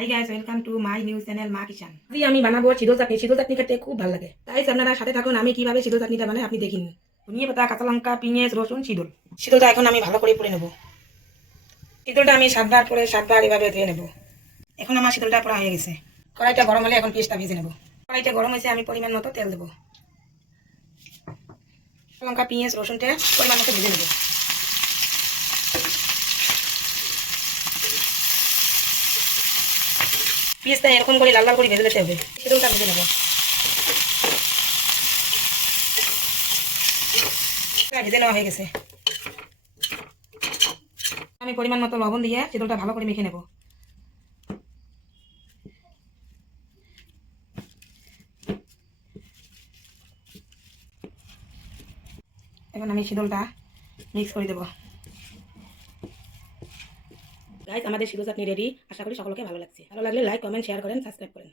Hi guys, welcome to my new channel মা কিষান। আজকে আমি বানাবো শীতল চাটনি। শীতল চাটনি খেতে খুব ভালো লাগে, তাই আপনারা সাথে থাকুন। আমি কিভাবে শীতল চাটনিটা বানাই আপনি দেখিন। ধনিয়া পাতা, কাঁচা লঙ্কা, পেঁয়াজ, রসুন, শীতলটা এখন আমি ভালো করে পুড়ে নেব। শীতলটা আমি 7বার করে 7বার এভাবে ধুয়ে নেব। এখন আমার শীতলটা পড়া হয়ে গেছে। কড়াইটা গরম হলে এখন পেঁয়াজটা ভেজে নেব। কড়াইটা গরম হয়েছে, আমি পরিমাণ মতো তেল দেবো। লঙ্কা, পেঁয়াজ, রসুনটা পরিমাণ মতো ভেজে নেব। পেঁয়াজটা এরকম করে লাল লাল করে ভেজে নিতে হবে। শীতলটা ভেজে নেব। ভেজে নেওয়া হয়ে গেছে। আমি পরিমাণ মতো লবণ দিয়ে শীতলটা ভালো করে মেখে নেব। এখন আমি শীতলটা মিক্স করে দেবো। গাইস, আমাদের শীতল চাটনি রেডি। আশা করি সকলকে ভালো লাগছে। ভালো লাগলে লাইক, কমেন্ট, শেয়ার করেন, সাবস্ক্রাইব করেন।